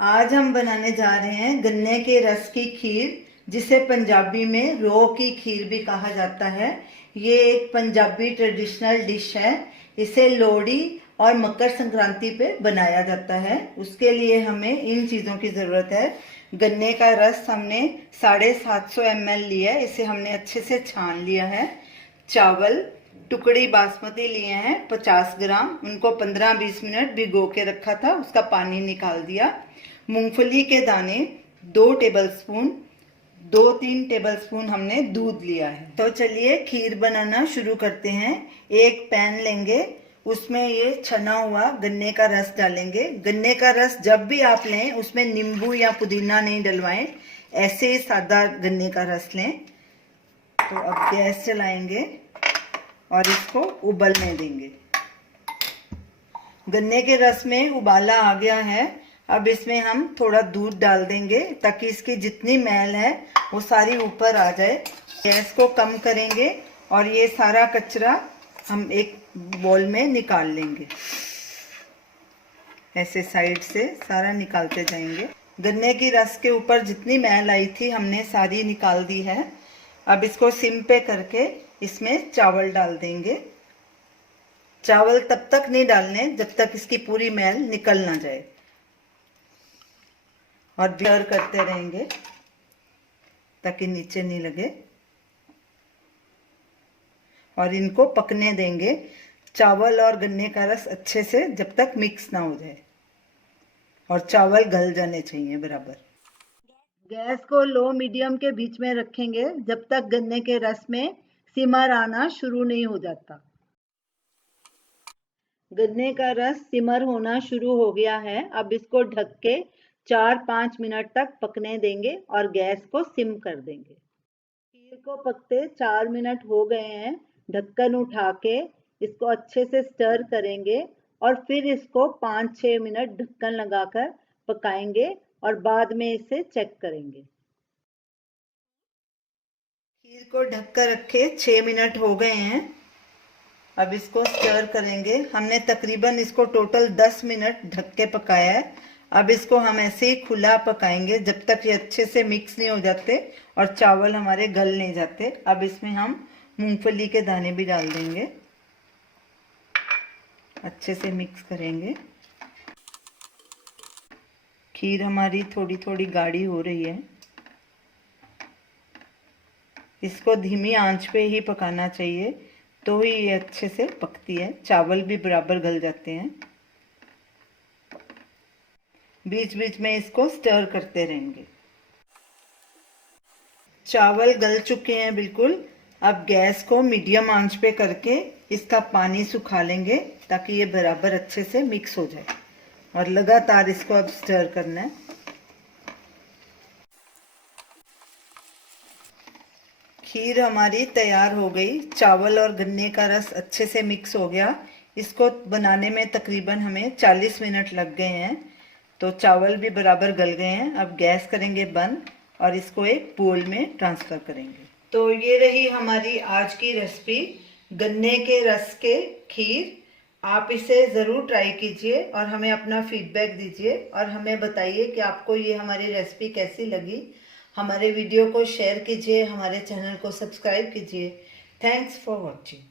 आज हम बनाने जा रहे हैं गन्ने के रस की खीर, जिसे पंजाबी में रो की खीर भी कहा जाता है। ये एक पंजाबी ट्रेडिशनल डिश है। इसे लोहड़ी और मकर संक्रांति पे बनाया जाता है। उसके लिए हमें इन चीज़ों की ज़रूरत है। गन्ने का रस हमने 750 ml लिया है, इसे हमने अच्छे से छान लिया है। चावल टुकड़ी बासमती लिए हैं 50 ग्राम, उनको 15-20 मिनट भिगो के रखा था, उसका पानी निकाल दिया। मूंगफली के दाने 2 टेबलस्पून, 2-3 टेबलस्पून हमने दूध लिया है। तो चलिए खीर बनाना शुरू करते हैं। एक पैन लेंगे, उसमें ये छना हुआ गन्ने का रस डालेंगे। गन्ने का रस जब भी आप लें उसमें नींबू या पुदीना नहीं डलवाएं, ऐसे ही सादा गन्ने का रस लें। तो अब गैस चलाएंगे और इसको उबलने देंगे। गन्ने के रस में उबाला आ गया है। अब इसमें हम थोड़ा दूध डाल देंगे ताकि इसकी जितनी मैल है वो सारी ऊपर आ जाए। गैस को कम करेंगे और ये सारा कचरा हम एक बोल में निकाल लेंगे। ऐसे साइड से सारा निकालते जाएंगे। गन्ने की रस के ऊपर जितनी मैल आई थी हमने सारी निकाल दी है। अब इसको सिम पे करके इसमें चावल डाल देंगे। चावल तब तक नहीं डालने जब तक इसकी पूरी मैल निकल ना जाए, और स्टर करते रहेंगे ताकि नीचे नहीं लगे, और इनको पकने देंगे। चावल और गन्ने का रस अच्छे से जब तक मिक्स ना हो जाए, और चावल गल जाने चाहिए बराबर। गैस को लो मीडियम के बीच में रखेंगे जब तक गन्ने के रस में सिमर आना शुरू नहीं हो जाता। गन्ने का रस सिमर होना शुरू हो गया है। अब इसको ढक के 4-5 मिनट तक पकने देंगे और गैस को सिम कर देंगे। खीर को पकते 4 मिनट हो गए हैं। ढक्कन उठा के इसको अच्छे से स्टर करेंगे और फिर इसको 5-6 मिनट ढक्कन लगाकर पकाएंगे और बाद में इसे चेक करेंगे। खीर को ढककर रखे 6 मिनट हो गए हैं। अब इसको स्टर करेंगे। हमने तकरीबन इसको टोटल 10 मिनट ढक के पकाया है। अब इसको हम ऐसे ही खुला पकाएंगे जब तक ये अच्छे से मिक्स नहीं हो जाते और चावल हमारे गल नहीं जाते। अब इसमें हम मूंगफली के दाने भी डाल देंगे, अच्छे से मिक्स करेंगे। खीर हमारी थोड़ी थोड़ी गाढ़ी हो रही है। इसको धीमी आंच पे ही पकाना चाहिए, तो ही ये अच्छे से पकती है। चावल भी बराबर गल जाते हैं। बीच बीच में इसको स्टर करते रहेंगे। चावल गल चुके हैं बिल्कुल। अब गैस को मीडियम आंच पे करके इसका पानी सुखा लेंगे ताकि ये बराबर अच्छे से मिक्स हो जाए, और लगातार इसको अब स्टर करना है। खीर हमारी तैयार हो गई। चावल और गन्ने का रस अच्छे से मिक्स हो गया। इसको बनाने में तकरीबन हमें 40 मिनट लग गए हैं। तो चावल भी बराबर गल गए हैं। अब गैस करेंगे बंद और इसको एक बोल में ट्रांसफ़र करेंगे। तो ये रही हमारी आज की रेसिपी, गन्ने के रस के खीर। आप इसे ज़रूर ट्राई कीजिए और हमें अपना फीडबैक दीजिए, और हमें बताइए कि आपको ये हमारी रेसिपी कैसी लगी। हमारे वीडियो को शेयर कीजिए, हमारे चैनल को सब्सक्राइब कीजिए। Thanks for watching.